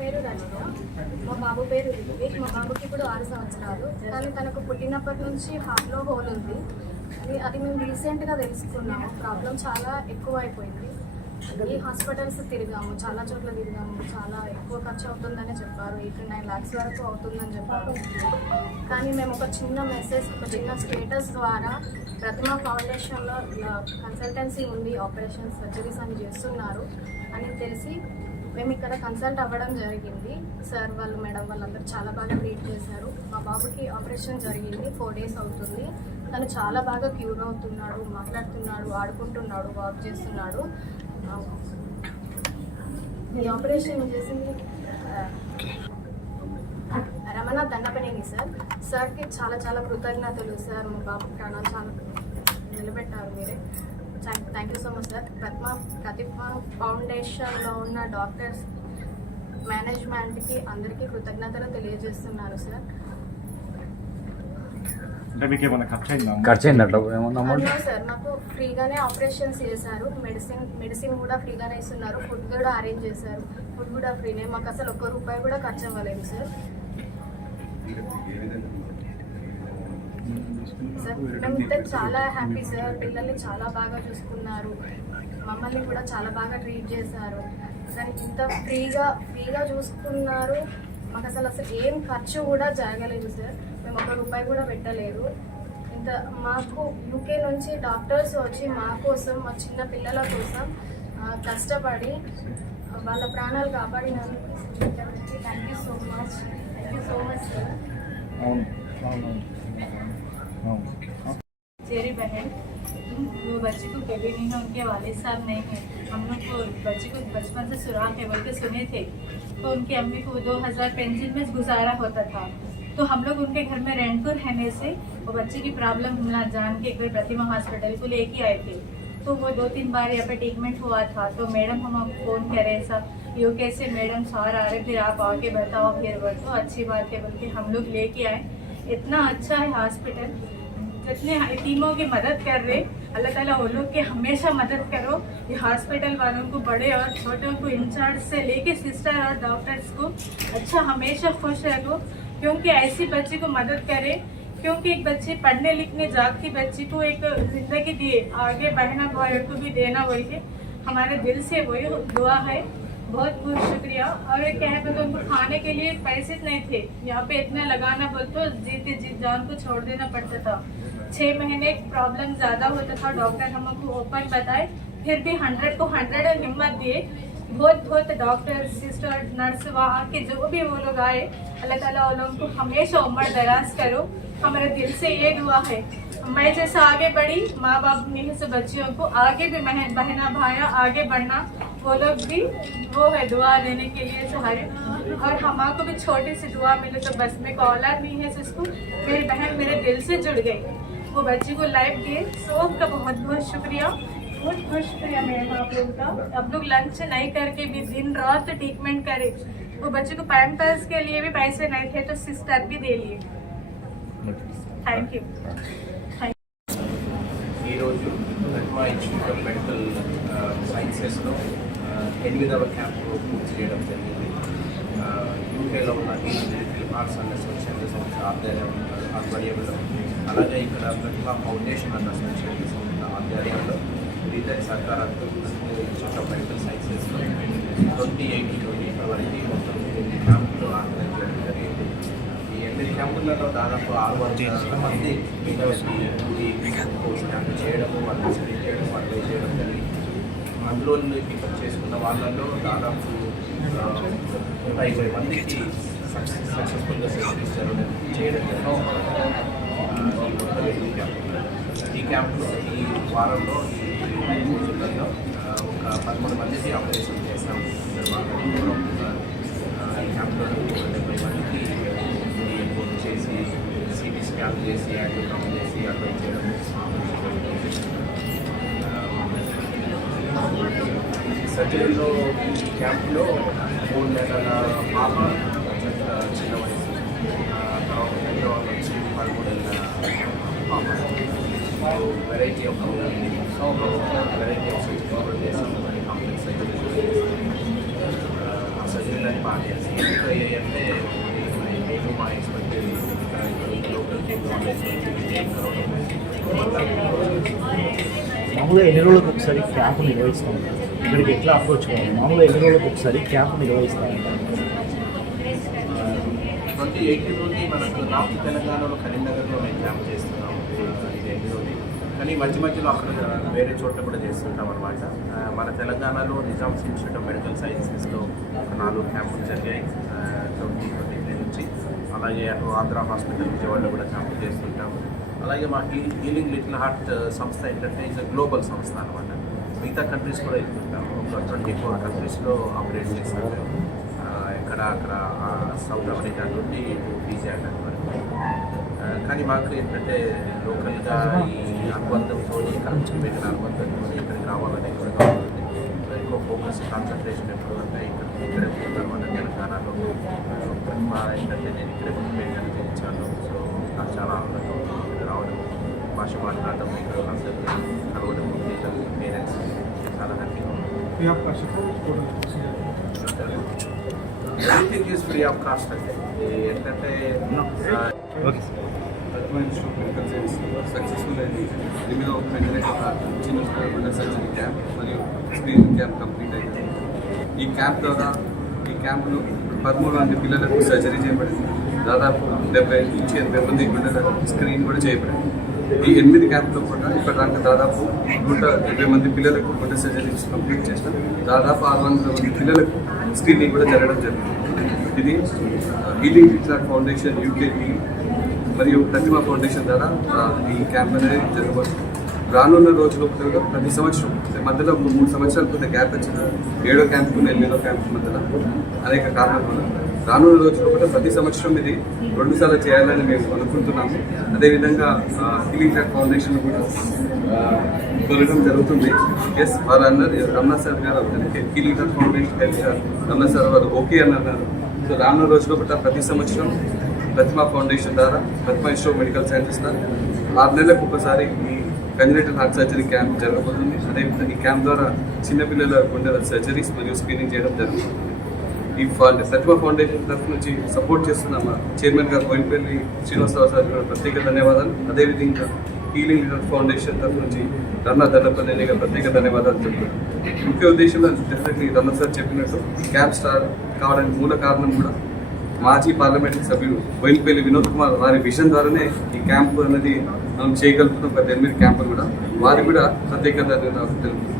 పేరు రజిత, మా బాబు పేరు రిత్విక్. మా బాబుకి ఇప్పుడు 6 సంవత్సరాలు. కానీ తనకు పుట్టినప్పటి నుంచి హార్ట్లో హోల్ ఉంది. అది మేము రీసెంట్గా తెలుసుకున్నాము. ప్రాబ్లం చాలా ఎక్కువ అయిపోయింది. ఈ హాస్పిటల్స్ తిరిగాము, చాలా చోట్ల తిరిగాము. చాలా ఎక్కువ ఖర్చు అవుతుందని చెప్పారు. 8-9 lakhs వరకు అవుతుందని చెప్పారు. కానీ మేము ఒక చిన్న మెసేజ్, ఒక చిన్న స్టేటస్ ద్వారా ప్రతిమ ఫౌండేషన్లో ఇలా కన్సల్టెన్సీ ఉంది, ఆపరేషన్ సర్జరీస్ అని చేస్తున్నారు అని తెలిసి మేము ఇక్కడ కన్సల్ట్ అవ్వడం జరిగింది. సార్ వాళ్ళు, మేడం వాళ్ళందరూ చాలా బాగా ట్రీట్ చేశారు. మా బాబుకి ఆపరేషన్ జరిగింది, 4 days అవుతుంది. తను చాలా బాగా క్యూర్ అవుతున్నాడు, మాట్లాడుతున్నాడు, ఆడుకుంటున్నాడు, వాక్ చేస్తున్నాడు. ఈ ఆపరేషన్ చేసింది రమణ దండపనేని సార్కి చాలా చాలా కృతజ్ఞతలు సార్. మా బాబు ప్రాణాలు చాలా నిలబెట్టారు మీరే. Thank you so much sir. Pratima ఫౌండేషన్లో ఉన్న డాక్టర్స్, మేనేజ్మెంట్కి అందరికీ కృతజ్ఞతలు తెలియజేస్తున్నాను సార్. అంటే మీకు ఏమైనా ఖర్చు అయిందంట ఏమన్నా? సార్ నాకు ఫ్రీగానే ఆపరేషన్స్ చేశారు. మెడిసిన్ కూడా ఫ్రీగానే ఇస్తున్నారు. ఫుడ్ కూడా అరేంజ్ చేశారు. ఫుడ్ కూడా ఫ్రీనే. మాకు అసలు ₹1 కూడా ఖర్చు అవ్వలేదు సార్. మేమిద్దరు చాలా హ్యాపీ సార్. పిల్లల్ని చాలా బాగా చూసుకున్నారు, మమ్మల్ని కూడా చాలా బాగా ట్రీట్ చేశారు. కానీ ఇంత ఫ్రీగా చూసుకున్నారు. మాకు అసలు ఏం ఖర్చు కూడా జరగలేదు సార్. మేము ₹1 కూడా పెట్టలేదు. ఇంత మాకు యూకే నుంచి డాక్టర్స్ వచ్చి మా కోసం, మా చిన్న పిల్లల కోసం కష్టపడి వాళ్ళ ప్రాణాలు కాపాడినందుకు thank you so much sir. मेरी बहन, वो बच्चे को कभी नहीं है, उनके वालिद साहब नहीं है। हम लोग को बच्चे को बचपन से सुराख है बोल के सुने थे। तो उनकी अम्मी को 2000 पेंशन में गुजारा होता था। तो हम लोग उनके घर में रेंट पर रहने से वो बच्चे की प्रॉब्लम हमला जान के एक बार प्रतिमा हॉस्पिटल को लेके आए थे। तो वो 2-3 बार यहाँ पे ट्रीटमेंट हुआ था। तो मैडम हम फ़ोन करे सब यूके से, मैडम सार आ रहे, फिर आप आके बताओ, फिर तो अच्छी बात है बोल के हम लोग लेके आए। इतना अच्छा है हॉस्पिटल, जितने यतीमों की मदद कर रहे, अल्लाह ताला वो लोग की हमेशा मदद करो। ये हॉस्पिटल वालों को, बड़े और छोटों को, इंचार्ज से लेके सिस्टर और डॉक्टर्स को अच्छा हमेशा खुश रखो, क्योंकि ऐसी बच्चे को मदद करे। क्योंकि एक बच्चे पढ़ने लिखने जागती बच्ची को एक जिंदगी दिए, आगे बहना भाइयों को भी देना, वही हमारे दिल से वही दुआ है। बहुत बहुत शुक्रिया। और क्या है तो उनको खाने के लिए पैसे नहीं थे, यहाँ पे इतना लगाना बोल तो जीते जी जान को छोड़ देना पड़ता था। 6 महीने प्रॉब्लम ज़्यादा होता था, डॉक्टर हमको ओपन बताए, फिर भी 100 को 100 हिम्मत दिए। बहुत डॉक्टर, सिस्टर, नर्स, वहाँ के जो भी वो लोग आए, अल्लाह ताला वो लोगों को हमेशा उम्र दराज करो। हमारे दिल से ये दुआ है। मैं जैसा आगे बढ़ी, माँ बाप ने से बच्चियों को आगे भी बहना भाइया आगे बढ़ना, वो लोग भी वो है दुआ देने के लिए सहारे। और हमारे भी छोटी सी दुआ मिले तो बस में औलाद नहीं है जिसको, मेरी बहन मेरे दिल से जुड़ गई, वो बच्ची को लाइफ दिए। सबका बहुत बहुत शुक्रिया, बहुत बहुत शुक्रिया मैम आप लोग का। अब लोग लंच नहीं करके भी दिन रात ट्रीटमेंट करे। वो बच्चे को पैम्पर्स के लिए भी पैसे नहीं थे तो सिस्टर भी दे लिए। Thank you. ఈరోజు ప్రతిమా ఇన్స్టిట్యూట్ ఆఫ్ మెడికల్ సైన్సెస్లో 8వ క్యాంపు పూర్తి చేయడం జరిగింది. యూకేలో ఉన్న ఇండియన్ ఆర్ట్స్ అండ్ అసోసియేషన్ సంస్థ ఆధ్వర్యంలో, అలాగే ఇక్కడ ప్రతిమా ఫౌండేషన్ అండ్ అసోసియేషన్ సంస్థ ఆధ్వర్యంలో ఇద్దరి సహకారంతో ఇన్స్టిట్యూట్ ఆఫ్ మెడికల్ సైన్సెస్లో 28 నుండి ఇప్పటివరకు మొత్తం 8 క్యాంపులు ఆర్గనైజ్ చేయడం జరిగింది. ఈ 8 క్యాంపులలో దాదాపు 600 మంది పోస్ట్ చేయడము, వాళ్ళు స్క్రీన్ చేయడం, వాళ్ళు చేయడం జరిగింది. అందులో పికప్ చేసుకున్న వాళ్ళల్లో దాదాపు 150 మందికి సక్సెస్ఫుల్గా సర్వీస్ చేయడం జరిగింది. ఈ క్యాంపులో ఈ వారంలో ఈ రోజులలో ఒక 13 మందికి ఆపరేషన్ చేశాము. ఈ క్యాంపులో 70 మందికి ఫోన్ చేసి, సిటీ స్కాన్ చేసి, యాంటీగ్రామ్ చేసి అడ్వైజ్ చేయడం. సర్జరీలో క్యాంపులో 3 నెలల పాప, చిన్న వయసు, తర్వాత పెద్దవాళ్ళు వచ్చి 13 ఏళ్ళ పాప. వెరైటీ ఆఫ్ సర్జరీ చేసాము. Complex surgery. ఆ సర్జరీ చేసేదాన్ని బాగా చేస్తాను. ఇంకా అంటే నేను మా ఎక్స్పర్ట్ లోకల్ మామూలుగా ఎన్ని రోజులకు ఒకసారి క్యాంపు నిర్వహిస్తాం? ఇక్కడికి ఎట్లా అప్రోచ్ కావాలి? మామూలుగా ఎన్ని రోజులకు ఒకసారి క్యాంపు నిర్వహిస్తాం? 2018 నుండి మనకు నార్త్ తెలంగాణలో కరీంనగర్లో మేము క్యాంప్ చేస్తున్నాము. ఇది 8 రోజు, కానీ మధ్య మధ్యలో అక్కడ వేరే చోట్ల కూడా చేస్తుంటాం అనమాట. మన తెలంగాణలో నిజామ్స్ ఇన్స్టిట్యూట్ ఆఫ్ మెడికల్ సైన్సెస్లో 4 క్యాంపులు జరిగాయి 2023 నుంచి. అలాగే అటు ఆంధ్ర హాస్పిటల్ విజయవాడలో కూడా క్యాంపులు చేస్తుంటాము. అలాగే మా హీలింగ్ లిటిల్ హార్ట్ సంస్థ ఏంటంటే ఇది గ్లోబల్ సంస్థ అనమాట. మిగతా కంట్రీస్ కూడా వెళ్తుంటాము. ఒక 24 కంట్రీస్లో ఆపరేట్ చేస్తాము. అక్కడ సౌత్ అమెరికా నుండి ఫీజీ అటాక్ వరకు. కానీ మాకు ఏంటంటే లోకల్గా ఈ అనుబంధంతో కరెక్షన్ పెట్టిన అనుబంధంతో ఇక్కడికి రావాలని కూడా కావాలండి. ఎక్కువ ఫోకస్ కాన్సన్ట్రేషన్ ఎప్పుడు అంటే ఇక్కడే ఉంటున్నాను మన తెలంగాణలో. మా ఏంటంటే నేను ఇక్కడే పేషెంట్ చేయించాను. సో నాకు చాలా ఆనందంగా ఉంది ఇక్కడ రావడం, భాష మాట్లాడడం, ఇక్కడ అందరూ కలవడం, పేరెంట్స్ చాలా హ్యాపీగా ఉంది. Everything is free of cost అండి. ఏంటంటే సక్సెస్ఫుల్ అయింది. 8వ చిన్న సర్జరీ క్యాంప్ మరియు స్క్రీనింగ్ క్యాంప్ కంప్లీట్ అయింది. ఈ క్యాంప్ ద్వారా ఈ క్యాంపులో 13 మంది పిల్లలకు సర్జరీ చేయబడింది. దాదాపు 70 నుంచి 80 మంది పిల్లలకు స్క్రీన్ కూడా చేయబడింది. ఈ 8 క్యాంపులో కూడా ఇప్పటిదాకా దాదాపు 120 మంది పిల్లలకు గుండె సర్జరీ కంప్లీట్ చేసిన దాదాపు 600 మంది పిల్లలకు స్క్రీనింగ్ కూడా జరగడం జరిగింది. ఇది హీలింగ్ లిటిల్ ఫౌండేషన్ యూకే మరియు ప్రతిమా ఫౌండేషన్ ద్వారా ఈ క్యాంప్ అనేది జరగబోతుంది. రానున్న రోజుల్లో కూడా ప్రతి సంవత్సరం మధ్యలో 3 సంవత్సరాల కొంత గ్యాప్ వచ్చింది. 7వ క్యాంపు 8వ క్యాంపు మధ్యలో అనేక కారణాలు కూడా రానున్న రోజుల్లో కూడా ప్రతి సంవత్సరం ఇది 2 సార్లు చేయాలని మేము అనుకుంటున్నాము. అదేవిధంగా హీలింగ్ లిటిల్ ఫౌండేషన్ కూడా కొనడం జరుగుతుంది. ఎస్ వారు అన్నారు, రమణ సార్ గారు healing little foundation health Ramana sir వారు ఓకే అని అన్నారు. సో రానున్న రోజుల్లో కూడా ప్రతి సంవత్సరం ప్రతిమా ఫౌండేషన్ ద్వారా ప్రతిమా ఇన్స్టిట్యూట్ ఆఫ్ మెడికల్ సైన్సెస్ ద్వారా 6 నెలలకు ఒకసారి ఈ కంజనైటల్ హార్ట్ సర్జరీ క్యాంప్ జరగబోతుంది. అదేవిధంగా ఈ క్యాంప్ ద్వారా చిన్నపిల్లల గుండెల సర్జరీస్ మరియు స్క్రీనింగ్ చేయడం జరుగుతుంది. ఈ ప్రతిమా ఫౌండేషన్ తరఫు నుంచి సపోర్ట్ చేస్తున్న మా చైర్మన్ గారు బోయినపల్లి శ్రీనివాసరావు సార్ గారు ప్రత్యేక ధన్యవాదాలు. అదేవిధంగా హీలింగ్ లిటిల్ ఫౌండేషన్ తరఫు నుంచి రమణ దండపల్లి గారు ప్రత్యేక ధన్యవాదాలు చెప్తున్నారు. ముఖ్య ఉద్దేశంలో డెఫినెట్లీ రమణ సార్ చెప్పినట్టు క్యాంప్ స్టార్ట్ కావడానికి మూల కారణం కూడా మాజీ పార్లమెంటరీ సభ్యులు బోయినపల్లి వినోద్ కుమార్ వారి విజన్ ద్వారానే ఈ క్యాంపు అనేది మనం చేయగలుగుతున్నాం. గత 8 క్యాంపులు కూడా వారికి కూడా ప్రత్యేక ధన్యవాదాలు తెలుపుతున్నాం.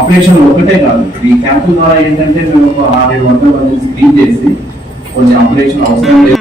ఆపరేషన్ ఒకటే కాదు, ఈ క్యాంపు ద్వారా ఏంటంటే మేము ఒక 600 మందిని స్క్రీన్ చేసి కొన్ని ఆపరేషన్ అవసరం లేదు